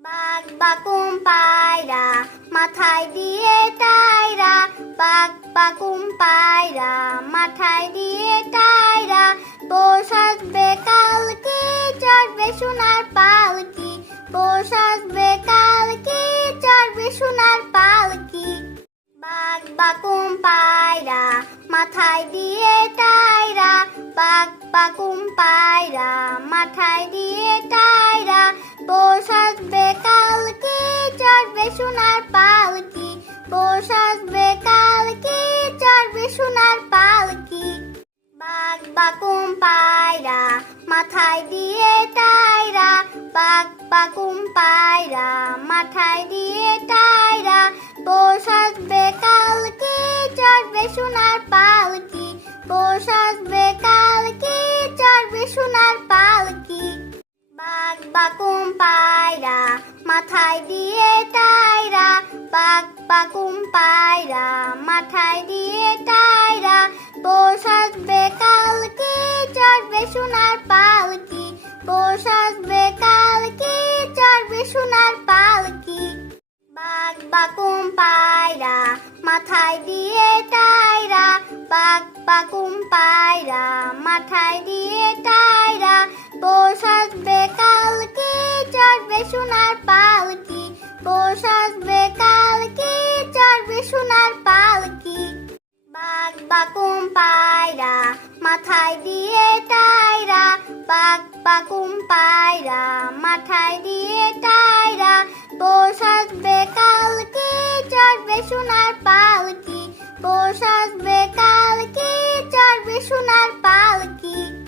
বাঘ বাকুম পায়রা, মাথায় দিয়ে টায়রা। বাঘ বাকুম পায়রা, মাথায় দিয়ে টায়রা। পোষ আসবে কালকে, চড়বে সোনার পালকি। পোষ আসবে কালকে, চড়বে সোনার পালকি। বাঘ বাকুম পায়রা, মাথায় দিয়ে টায়রা। বাকুম পায়রা, মাথায় দিয়ে টায়রা আসবে কালকে চড়বে সোনার পালকি। আসবে কালকে চড়বে সোনার পালকি। বাঘ বাকুম পায়রা, মাথায় দিয়ে টায়রা বাঘ বাকুম পায়রা, মাথায় দিয়ে টায়রা আসবে কালকে চড়বে সোনার পালকি। পোষ বাঘ বাকুম পায়রা মাথায় দিয়ে টায়রা বাঘ বাকুম পায়রা মাথায় দিয়ে টায়রা, পোষ আসবে কালকে, চড়বে সোনার পালকি, পোষ আসবে কালকে, চড়বে সোনার পালকি। বাঘ বাকুম পায়রা মাথায় দিয়ে টায়রা বাঘ বাকুম পায়রা মাথায় দিয়ে টায়রা আসবে কালকে চড়বে সোনার পালকি। আসবে কালকে চড়বে সোনার পালকি। বাঘ বাকুম পায়রা, মাথায় দিয়ে টায়রা। বাঘ বাকুম পায়রা, মাথায় দিয়ে টায়রা। আসবে কালকে চড়বে সোনার পালকি। আসবে কালকে চড়বে সোনার পালকি।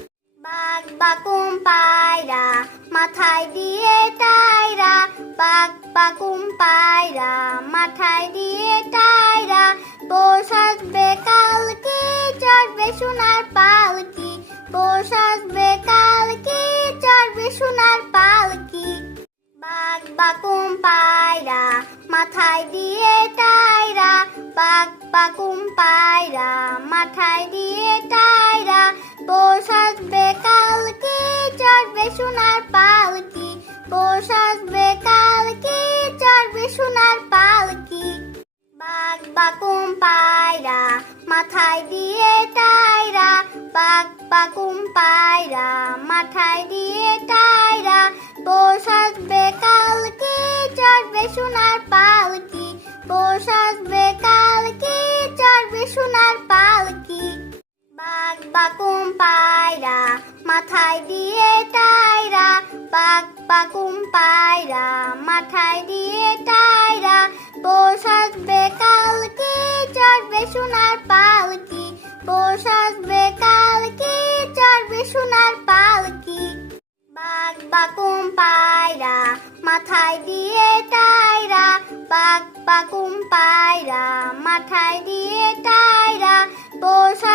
বাঘ বাকুম পায়রা, মাথায় দিয়ে টায়রা বাঘ বাকুম পায়রা, মাথায় দিয়ে টায়রা পোষ আসবে কালকে, চড়বে সোনার পালকি পোষ আসবে কালকে, চড়বে সোনার পালকি। বাঘ বাকুম পায়রা, মাথায় দিয়ে টায়রা বাঘ বাকুম পায়রা, মাথায় দিয়ে টায়রা পোষ বাকুম পায়রা, মাথায় দিয়ে টায়রা পোষ আসবে কালকে, চড়বে সোনার পালকি। পোষ আসবে কালকে, চড়বে সোনার পালকি। বাঘ বাকুম পায়রা, মাথায় দিয়ে টায়রা, বাঘ বাকুম পায়রা, মাথায় দিয়ে টায়রা পোষ আসবে কালকে, চড়বে সোনার পালকি। পোষ বাকুম পায়রা, মাথায় দিয়ে টায়রা বাঘ বাকুম পায়রা, মাথায় দিয়ে টায়রা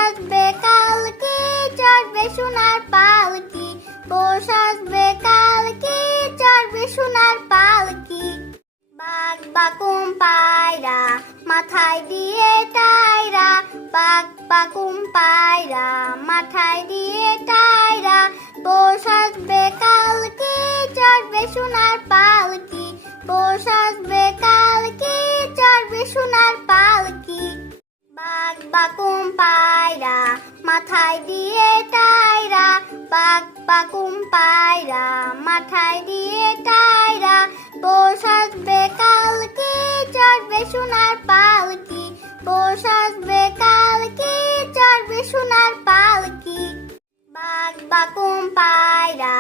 আসবে কালকে, চড়বে সোনার পালকি পোষ আসবে কালকে, চড়বে সোনার পালকি। বাঘ বাকুম পায়রা, মাথায় দিয়ে টায়রা বাঘ বাকুম পায়রা, মাথায় দিয়ে টায়রা আসবে কালকে চড়বে সোনার পালকি। আসবে কালকে চড়বে সোনার পালকি। বাঘ বাকুম পায়রা, মাথায় দিয়ে টায়রা। বাঘ বাকুম পায়রা, মাথায় দিয়ে টায়রা। আসবে কালকে চড়বে সোনার বাকুম পায়রা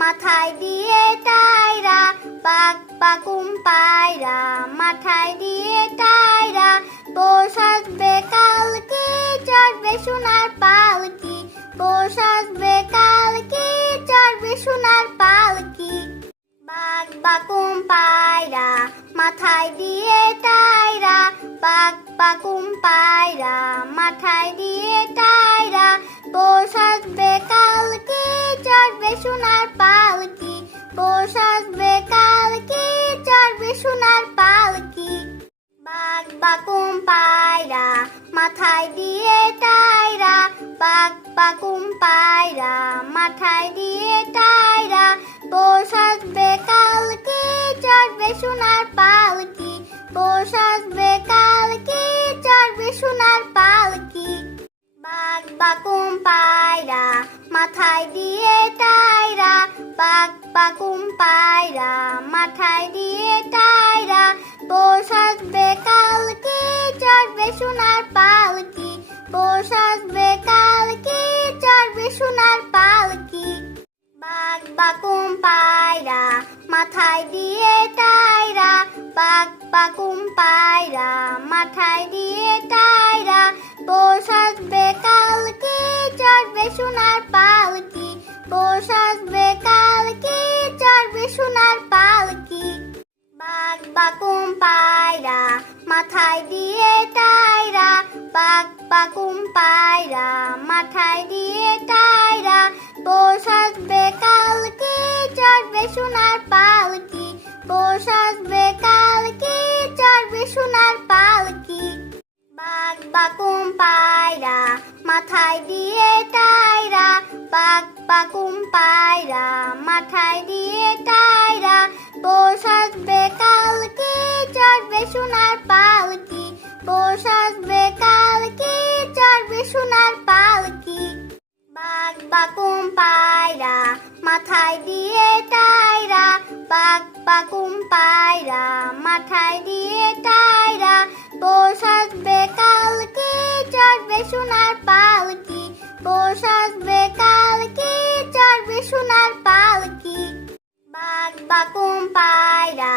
মাথায় দিয়ে টায়রা বাঘ বাকুম পায়রা মাথায় দিয়ে টায়রা পোষ আসবে কালকে, চড়বে সোনার পালকি পোষ আসবে কালকে, চড়বে সোনার পালকি। বাঘ বাকুম পায়রা মাথায় দিয়ে টায়রা বাঘ বাকুম পায়রা মাথায় দিয়ে টায়রা পোষ আসবে চড়বে সোনার পালকি পোষাসবে আসবে কালকি চড়বে সোনার পালকি। বাঘ বাকুম পায়রা, মাথায় দিয়ে টাইরা বাঘ বাকুম পায়রা, মাথায় দিয়ে টাইরা পোষাসবে আসবে কালকি চড়বে সোনার পালকি। পোষাসবে আসবে কালকি চড়বে সোনার পালকি। বাঘ বাকুম পায়রা, মাথায় দিয়ে টাইরা পাক পাকুম পায়রা, মাথায় দিয়ে টায়রা বসাসবে কালকে, চড়বে সোনার পালকি। বেকাল কি চড়বে সোনার পালকি। বাঘ পাকুম পায়রা, মাথায় দিয়ে টায়রা পাক পাকুম পায়রা, মাথায় দিয়ে টায়রা বেকাল কি চড়বে সোনার পালকি। বসাস সোনার পালকি। বাক বাকুম পায়রা, মাথায় দিয়ে টাইরা বাক বাকুম পায়রা, মাথায় দিয়ে টায়রা। বসাসবে কালকি চড়বে সোনার পালকি। বসাসবে কালকি চড়বে সোনার পালকি। বাক বাকুম পায়রা, মাথায় দিয়ে টাইরা বাক বাকুম পায়রা, মাথায় দিয়ে পাকুম পায়রা, মাথায় দিয়ে টাইরা পাক পাকুম পায়রা, মাথায় দিয়ে টায়রা বেকাল কি চড়বে সোনার পালকি বৌসাদ বেকাল কি চড়বে সোনার পালকি। বাক বাকুম পায়রা,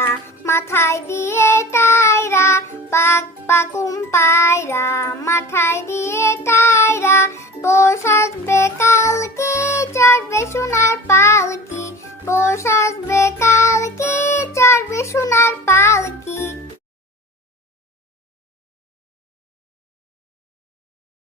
মাথায় দিয়ে টাইরা পাক পাকুম পায়রা, মাথায় দিয়ে টাইরা পোষাকবে বেকাল 别说呢？